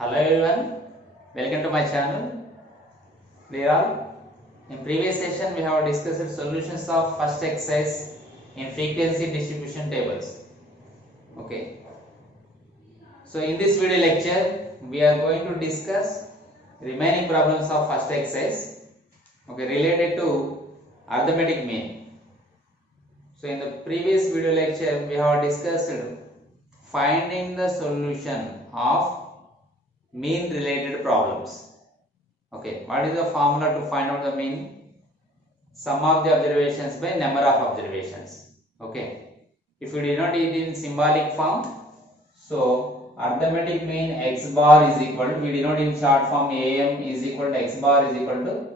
Hello everyone, welcome to my channel. Dear all, in previous session we have discussed solutions of first exercise in frequency distribution tables. Okay. So in this video lecture we are going to discuss remaining problems of first exercise. Okay, related to arithmetic mean. So in the previous video lecture we have discussed finding the solution of mean related problems. Okay, what is the formula to find out the mean? Sum of the observations by number of observations. Okay, if you denote it in symbolic form, so arithmetic mean x bar is equal to, we denote in short form am is equal to x bar is equal to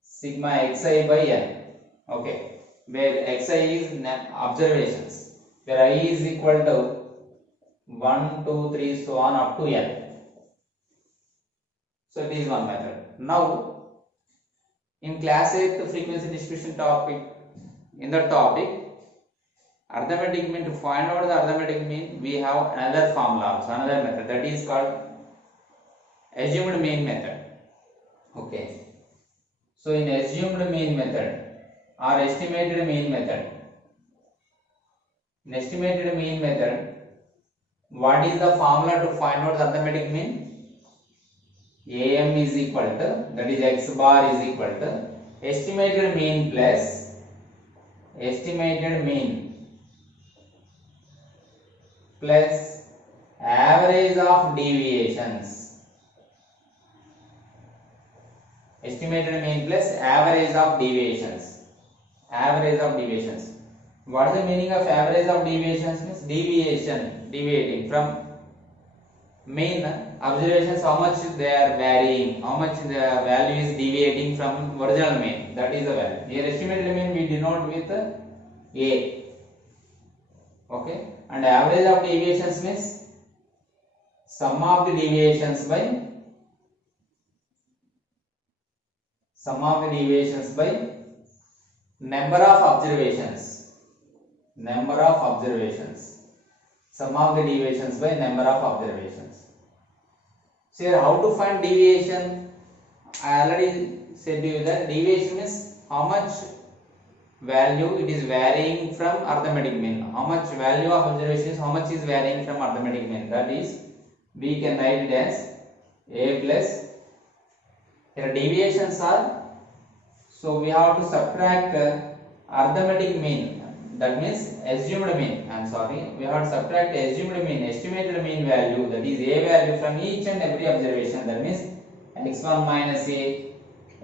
sigma xi by n. Okay, where xi is observations, where I is equal to 1, 2, 3 so on up to n. So it is one method. Now in class 8 frequency distribution topic, in the topic arithmetic mean, to find out the arithmetic mean we have another formula also, another method, that is called assumed mean method. Okay, so in assumed mean method or estimated mean method, in estimated mean method, what is the formula to find out the arithmetic mean? Am is equal to, that is x bar is equal to estimated mean plus estimated mean plus average of deviations. Estimated mean plus average of deviations. Average of deviations. What is the meaning of average of deviations? Means deviation, deviating from mean observations, how much they are varying, how much the value is deviating from original mean, that is the value. Here estimated mean we denote with A. Okay, and average of deviations means sum of the deviations by number of observations. Number of observations. Sum of the deviations by number of observations. So here how to find deviation? I already said to you that deviation means how much value it is varying from arithmetic mean. How much value of observation is how much is varying from arithmetic mean. That is, we can write it as A plus. Here deviations are, so we have to subtract arithmetic mean. That means assumed mean. I am sorry. We have to subtract assumed mean, estimated mean value, that is A value, from each and every observation. That means x1 minus A,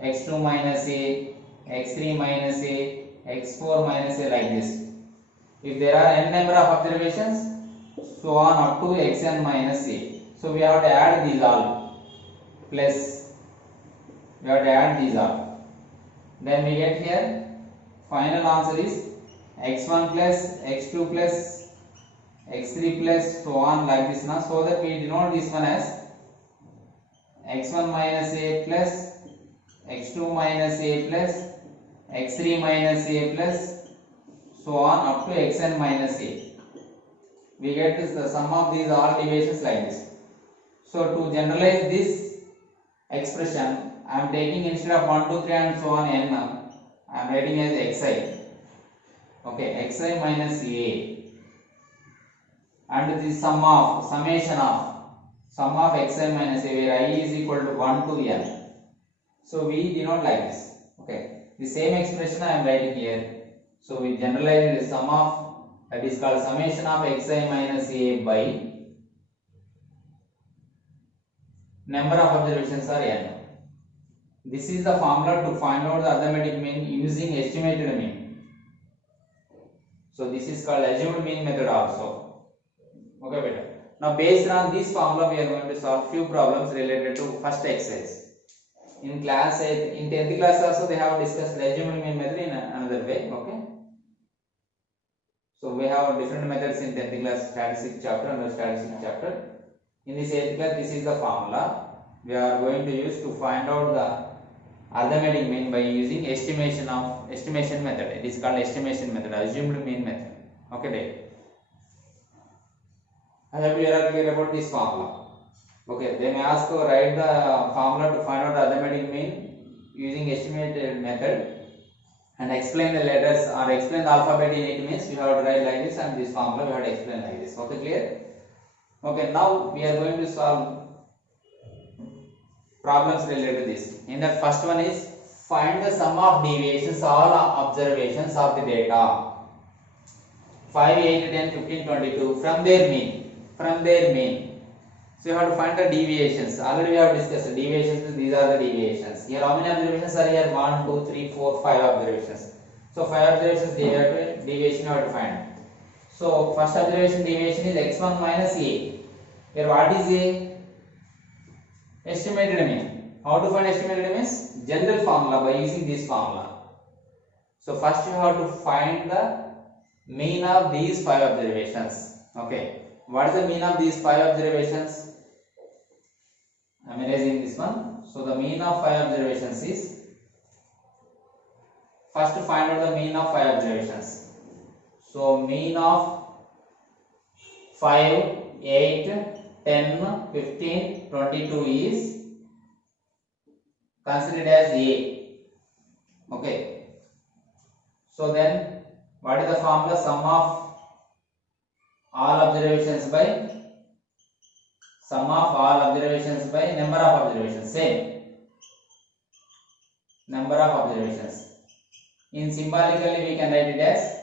x2 minus A, x3 minus A, x4 minus A, like this. If there are n number of observations, so on up to xn minus A. So we have to add these all. Plus, we have to add these all. Then we get here, final answer is x1 plus, x2 plus, x3 plus, so on like this now, so that we denote this one as x1 minus A plus, x2 minus A plus, x3 minus A plus, so on up to xn minus A. We get this, the sum of these all deviations like this. So to generalize this expression, I am taking instead of 1, 2, 3 and so on n, I am writing as xi. Okay, xi minus A, and the summation of xi minus A, where I is equal to 1 to n. So we denote like this. Okay, the same expression I am writing here. So we generalize the sum of, that is called summation of xi minus A by number of observations are n. This is the formula to find out the arithmetic mean using estimated mean. So this is called assumed mean method also. Okay, better. Now based on this formula we are going to solve few problems related to first exercise. In class 8, in 10th class also they have discussed assumed mean method in another way. Okay. So we have different methods in 10th class statistics chapter and statistics chapter. In this 8th class, this is the formula we are going to use to find out the arithmetic mean by using estimation method. It is called estimation method, assumed mean method. Okay, right? I hope you are clear about this formula. Okay, they may ask to write the formula to find out the arithmetic mean using estimated method and explain the letters or explain the alphabet in it means you have to write like this and this formula we have to explain like this. Okay, clear? Okay, now we are going to solve problems related to this. In that first one is find the sum of deviations all observations of the data 5, 8, 10, 15, 22 from their mean. So you have to find the deviations. Already we have discussed deviations. These are the deviations. Here how many observations are here? 1, 2, 3, 4, 5 observations. So 5 observations deviation you have to find. So first observation deviation is x1 minus a. Here what is a? Estimated mean. How to find estimated means? General formula by using this formula. So first you have to find the mean of these 5 observations. Okay. What is the mean of these 5 observations? I am erasing this one. So the mean of 5 observations is, first to find out the mean of 5 observations. So mean of 5, 8, 10, 15, 22 is considered as A. Okay. So then what is the formula? Sum of all observations by number of observations. Same. Number of observations. In symbolically we can write it as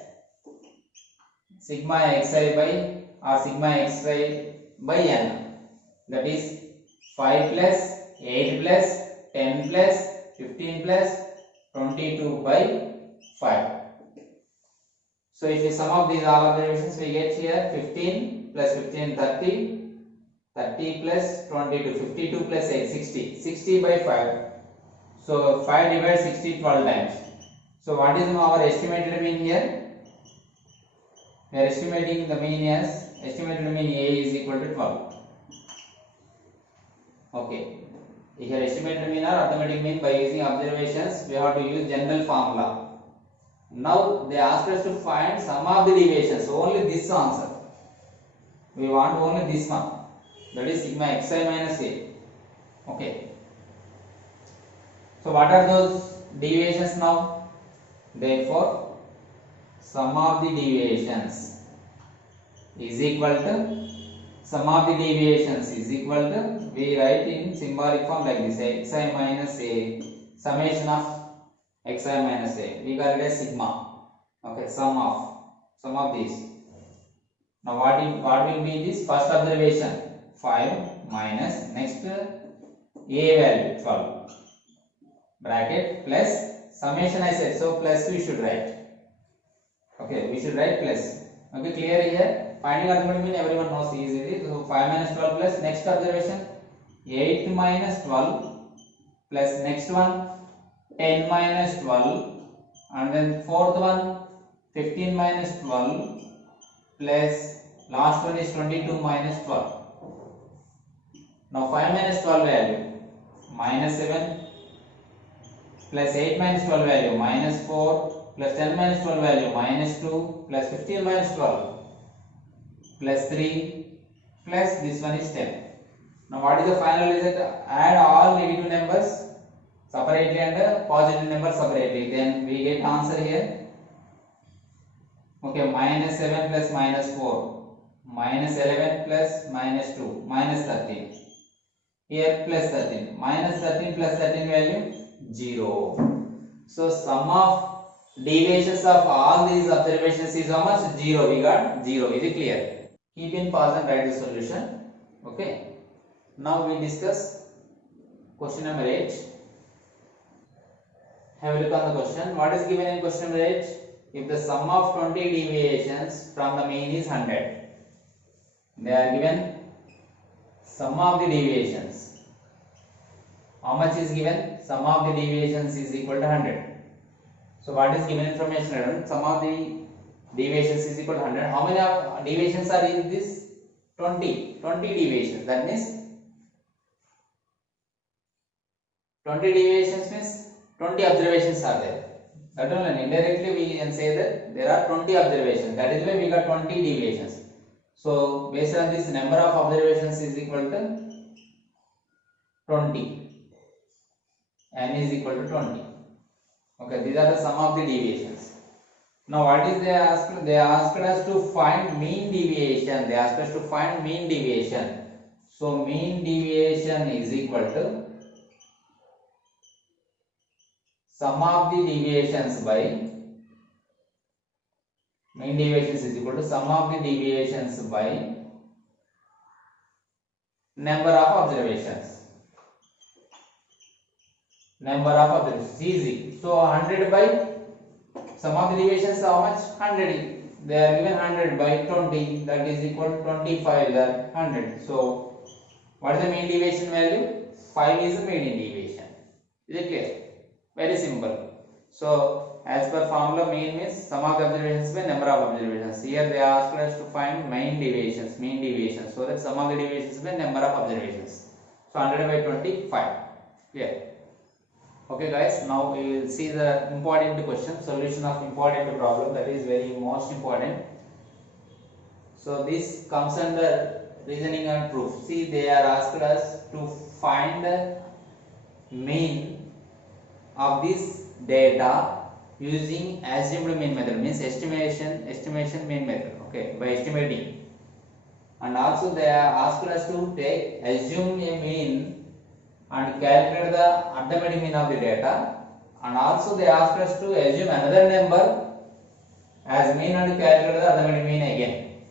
sigma xi by or sigma xi by n. That is 5 plus 8 plus 10 plus 15 plus 22 by 5. So if we sum up these all observations, we get here 15 plus 15 30, 30 plus 22, 52 plus 8 60, 60 by 5. So 5 divided 60 12 times. So what is our estimated mean here? We are estimating the mean as estimated mean A is equal to 12. Okay. Here estimated mean or arithmetic mean by using observations we have to use general formula. Now they ask us to find sum of the deviations, only this answer. We want only this one, that is sigma xi minus a. Okay. So what are those deviations now? Therefore, sum of the deviations is equal to we write in symbolic form like this, xi minus a, summation of xi minus a, we call it as sigma. Okay, sum of these. Now what will be this first observation? 5 minus next a value 12 bracket plus summation I said, so plus we should write. Okay, we should write plus. Okay, clear here? Finding arithmetic mean everyone knows easily. So 5 minus 12 plus next observation 8 minus 12 plus next one 10 minus 12 and then fourth one 15 minus 12 plus last one is 22 minus 12. Now 5 minus 12 value minus 7 plus 8 minus 12 value minus 4 plus 10 minus 12 value minus 2 plus 15 minus 12 plus 3 plus this one is 10. Now what is the final result? Add all negative numbers separately and positive numbers separately, then we get answer here. Okay, minus 7 plus minus 4, minus 11 plus minus 2, minus 13. Here plus 13, minus 13 plus 13 value 0. So sum of deviations of all these observations is how much? 0. We got 0. Is it clear? Keep in pause and write the solution. Okay. Now we discuss question number 8. Have a look on the question. What is given in question number 8? If the sum of 20 deviations from the mean is 100, they are given sum of the deviations. How much is given? Sum of the deviations is equal to 100. So what is given information? Sum of the deviations is equal to 100. How many deviations are in this? 20 deviations. That means 20 deviations means 20 observations are there. That only indirectly we can say that there are 20 observations. That is why we got 20 deviations. So based on this, number of observations is equal to 20. N is equal to 20. Okay, these are the sum of the deviations. Now what is they asked? They asked us to find mean deviation. They asked us to find mean deviation. So mean deviation is equal to sum of the deviations by mean deviations is equal to sum of the deviations by number of observations. Number of observations, easy. So 100 by sum of the deviations how much? 100. They are given 100 by 20, that is equal to 25 that 100. So what is the mean deviation value? 5 is the median deviation. Is it clear? Very simple. So as per formula, mean means sum of the observations by number of observations. Here they asked us to find mean deviations. So that sum of the deviations by number of observations. So 100 by 25. Clear? Okay guys, now we will see the important question, solution of important problem, that is very most important. So this comes under reasoning and proof. See, they are asked us to find the mean of this data using assumed mean method, means estimation mean method, okay, by estimating. And also they are asked us to take assume a mean and calculate the arithmetic mean of the data, and also they asked us to assume another number as mean and calculate the arithmetic mean again,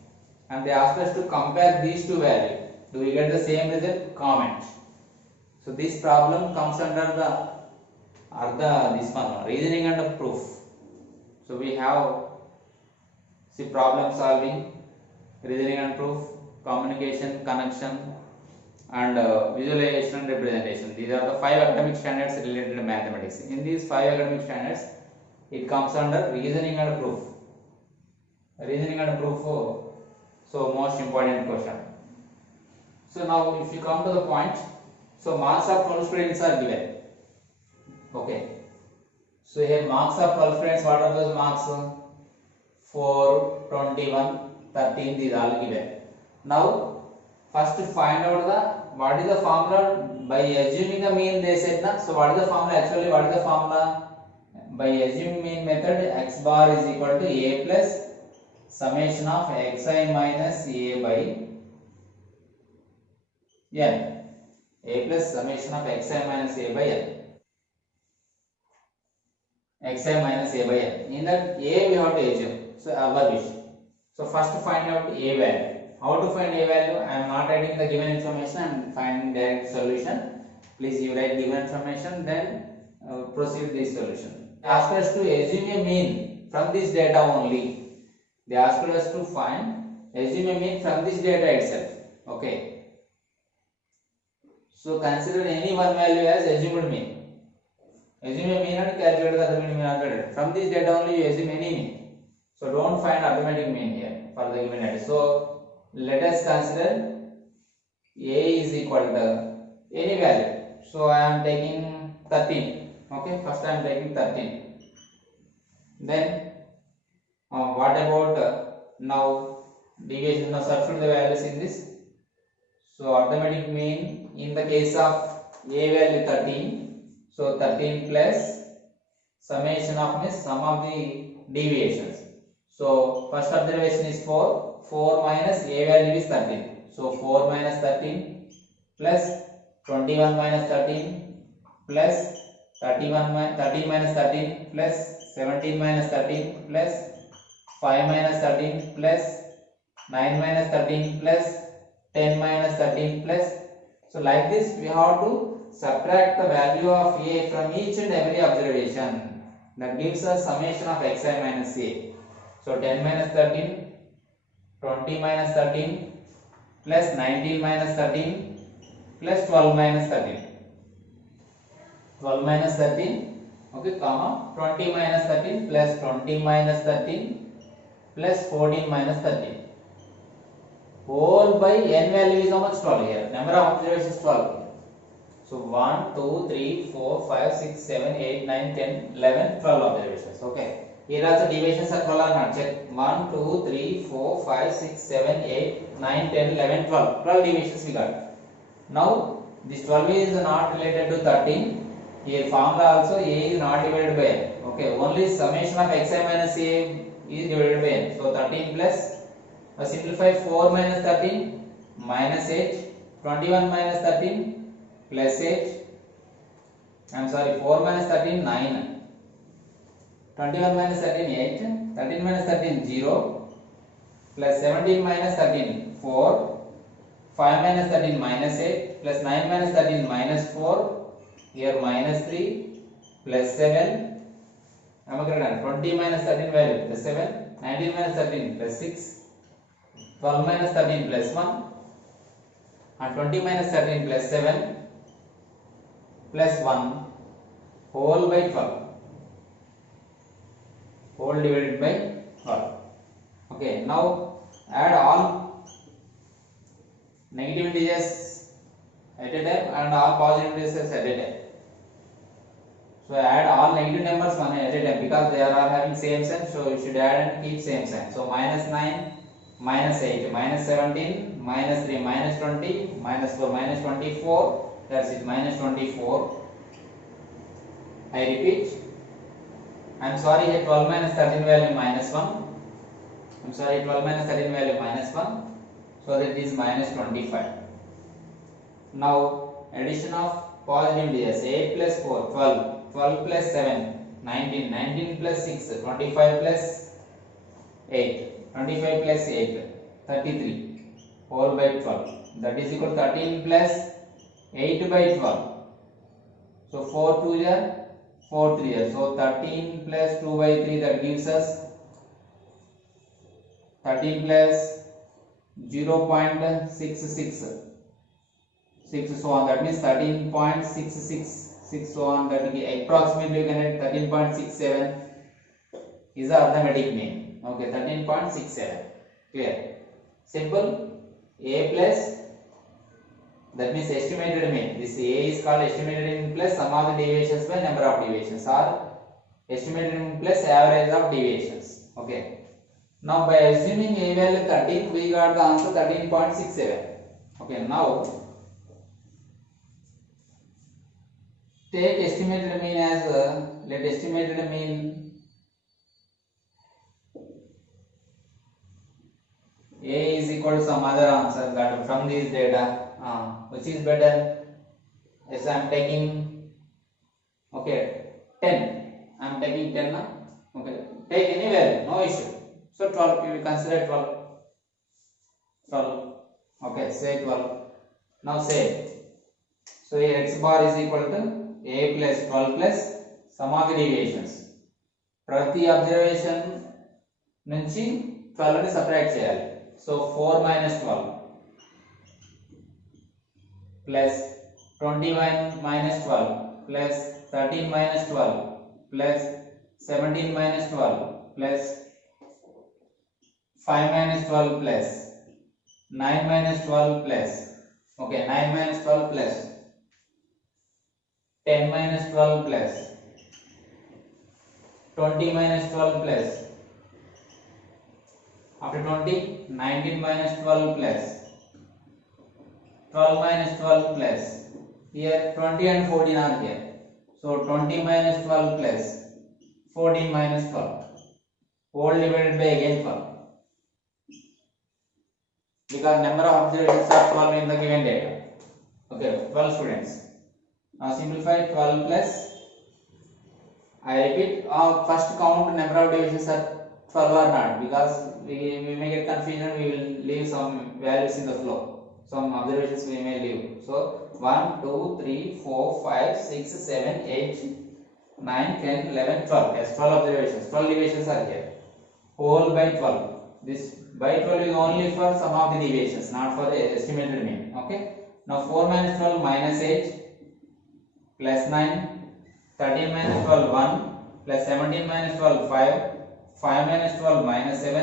and they asked us to compare these two values. Do we get the same result? Comment. So this problem comes under this one, reasoning and proof. So we have problem solving, reasoning and proof, communication, connection, and visualization and representation. These are the 5 academic standards related to mathematics. In these 5 academic standards, it comes under reasoning and proof. Reasoning and proof, so most important question. So now if you come to the point, so marks of 12 students are given. Okay. So here marks of 12 students, what are those marks? 4, 21, 13, these are given. Now first find out what is the formula by assuming the mean, they said na. So what is the formula? Actually what is the formula? By assuming mean method, x bar is equal to a plus summation of xi minus a by n. A plus summation of xi minus a by n. Xi minus a by n. In that a we have to assume. So our wish. So first find out a value. How to find a value? I am not writing the given information and finding direct solution. Please you write given information, then proceed this solution. They asked us to assume a mean from this data only. They asked us to assume a mean from this data itself. Okay. So consider any one value as assumed mean. Assume a mean and calculate the arithmetic mean of the data. From this data only you assume any mean. So don't find arithmetic mean here for the given data. So let us consider a is equal to any value. So I am taking 13. Okay, first I am taking 13. Then what about now deviation? Now substitute the values in this. So arithmetic mean in the case of a value 13. So 13 plus summation of means sum of the deviations. So first observation is 4. 4 minus a value is 13. So 4 minus 13 plus 21 minus 13 plus 13 minus 13 plus 17 minus 13 plus 5 minus 13 plus 9 minus 13 plus 10 minus 13 plus. So like this we have to subtract the value of a from each and every observation. That gives us summation of xi minus a. So 10 minus 13, 20 minus 13 plus 19 minus 13 plus 12 minus 13. 12 minus 13, okay, comma 20 minus 13 plus 20 minus 13 plus 14 minus 13. Whole by n value is how much? 12 here. Number of observations 12. So 1, 2, 3, 4, 5, 6, 7, 8, 9, 10, 11, 12 observations. Okay. Here also deviations are 12 or not? Check. 1, 2, 3, 4, 5, 6, 7, 8, 9, 10, 11, 12. 12 deviations we got. Now This 12 is not related to 13. Here formula also a is not divided by n. Okay, only summation of xi minus a is divided by n. So 13 plus, simplify 4 minus 13 minus 8, 21 minus 13 plus 8. I am sorry, 4 minus 13 9, 21 minus 13 8, 13 minus 13 0, plus 17 minus 13 4, 5 minus 13 minus 8, plus 9 minus 13 minus 4, here minus 3, plus 7, am I correct? 20 minus 13 value plus 7, 19 minus 13 plus 6, 12 minus 13 plus 1, and 20 minus 13 plus 7 plus 1 whole by 12, whole divided by 12. Okay, now add all negative integers at a time and all positive integers at a time. So add all negative numbers one at a time because they are all having same sign, so you should add and keep same sign. So minus 9, minus 8, minus 17, minus 3, minus 20, minus 4, minus 24, that's it, minus 24. I repeat, I am sorry, here 12 minus 13 value minus 1. I am sorry, 12 minus 13 value minus 1. So that is minus 25. Now addition of positive integers, 8 plus 4, 12, 12 plus 7, 19, 19 plus 6, 25 plus 8, 25 plus 8, 33, whole by 12. That is equal to 13 plus 8 by 12. So 4 2 are 4 3 are. So 13 plus 2 by 3, that gives us 13 plus 0.66 6 so on, that means 13.666 so on, that will be approximately you can get 13.67 is the arithmetic mean. Okay, 13.67, clear, simple. A plus, that means estimated mean. This A is called estimated mean plus sum of the deviations by number of deviations, or estimated mean plus average of deviations. Okay, now by assuming A value 13, we got the answer 13.67. Okay, now take estimated mean as let estimated mean A is equal to some other answer got from this data. Which is better? Yes, I am taking, okay, 10. I am taking 10 now. Okay, take any value, no issue. So 12, you will consider 12. 12. Okay, say 12. Now say, so here x bar is equal to a plus 12 plus sum of the deviations. ప్రతి observation నుంచి 12 ని subtract చేయాలి. So 4 minus 12 plus 21 minus 12 plus 13 minus 12 plus 17 minus 12 plus 5 minus 12 plus 9 minus 12 plus, okay, 9 minus 12 plus 10 minus 12 plus 20 minus 12 plus, after 20, 19 minus 12 plus 12 minus 12 plus, here 20 and 14 are here, so 20 minus 12 plus 14 minus 12, whole divided by again 12, because number of observations are 12 in the given data. Okay, 12 students. Now simplify 12 plus, I repeat, first count number of deviations are 12 or not, because we may get confusion, we will leave some values in the flow, some observations we may leave. So 1 2 3 4 5 6 7 8 9 10 11 12, yes, 12 observations, 12 deviations are here, whole by 12. This by 12 is only for sum of the deviations, not for the estimated mean. Okay, now 4 minus 12 minus 8 plus 9, 13 minus 12 1 plus 17 minus 12 5, 5 minus 12 minus 7,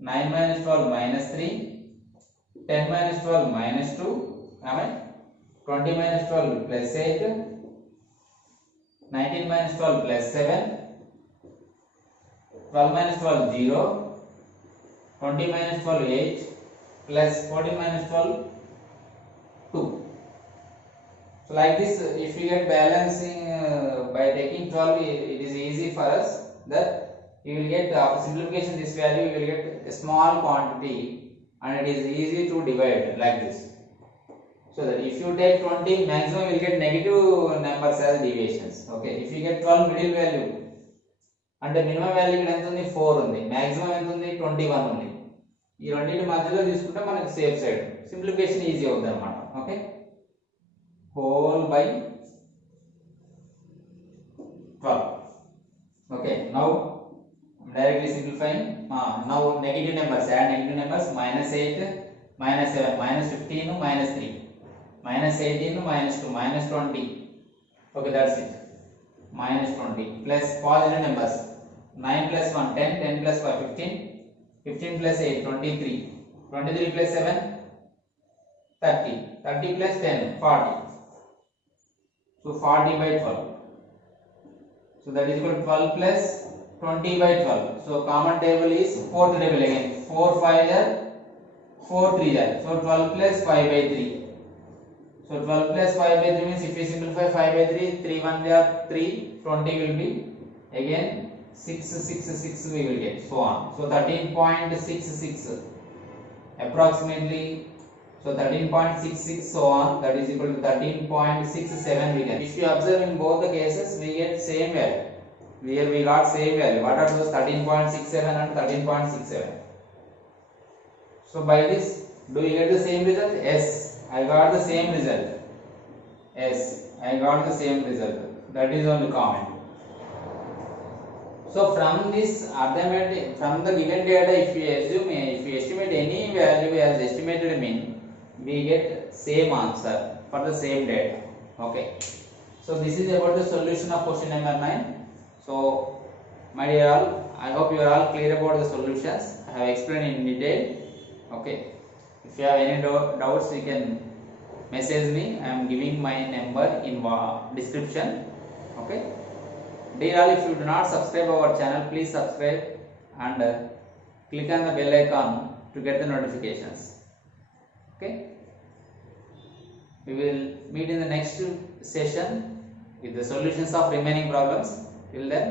9 minus 12 minus 3, 10 minus 12 minus 2, amen, 20 minus 12 plus 8, 19 minus 12 plus 7, 12 minus 12 0, 20 minus 12 8 plus 14 minus 12 2. So like this, if we get balancing by taking 12, it is easy for us that you will get, after simplification this value, you will get a small quantity and it is easy to divide like this. So that if you take 20, maximum you will get negative numbers as deviations. Okay, if you get 12 middle value and the minimum value ఇక్కడ ఎంత ఉంది 4 ఉంది, maximum ఎంత ఉంది 21 ఉంది. ఈ రెండింటి మధ్యలో తీసుకుంటే మనకి సేఫ్ సైడ్, సింప్లిఫికేషన్ ఈజీ అవుతుంది అన్నమాట. Okay, whole by 12. Okay, now directly simplifying. Now negative numbers, add negative numbers. Minus 8, minus 7, minus 15, minus 3, minus 18, minus 2, minus 20. Okay, that's it. Minus 20 plus positive numbers. 9 plus 1, 10, 10 plus 5, 15, 15 plus 8, 23, 23 plus 7, 30, 30 plus 10, 40. So 40 by 12. So that is equal to 12 plus 20 by 12. So common table is fourth table again. 4 5 are 4 3 are. So 12 plus 5 by 3. So 12 plus 5 by 3 means if we simplify 5 by 3, 3 1 are 3, 20 will be again 6 6 6 we will get, so on. So 13.66 approximately. So 13.66 so on, that is equal to 13.67 we get. If you observe in both the cases, we get same value. Here we got same value. What are those? 13.67 and 13.67. So by this, do you get the same result? Yes, I got the same result. Yes, I got the same result. That is only comment. So from this arithmetic, from the given data, if we estimate any value as estimated mean, we get same answer for the same data. Okay, so this is about the solution of question number 9. So my dear all, I hope you are all clear about the solutions. I have explained in detail. Okay, if you have any doubts, you can message me. I am giving my number in description. Okay, dear all, if you do not subscribe our channel, please subscribe and click on the bell icon to get the notifications. Okay, we will meet in the next session with the solutions of remaining problems. Till then,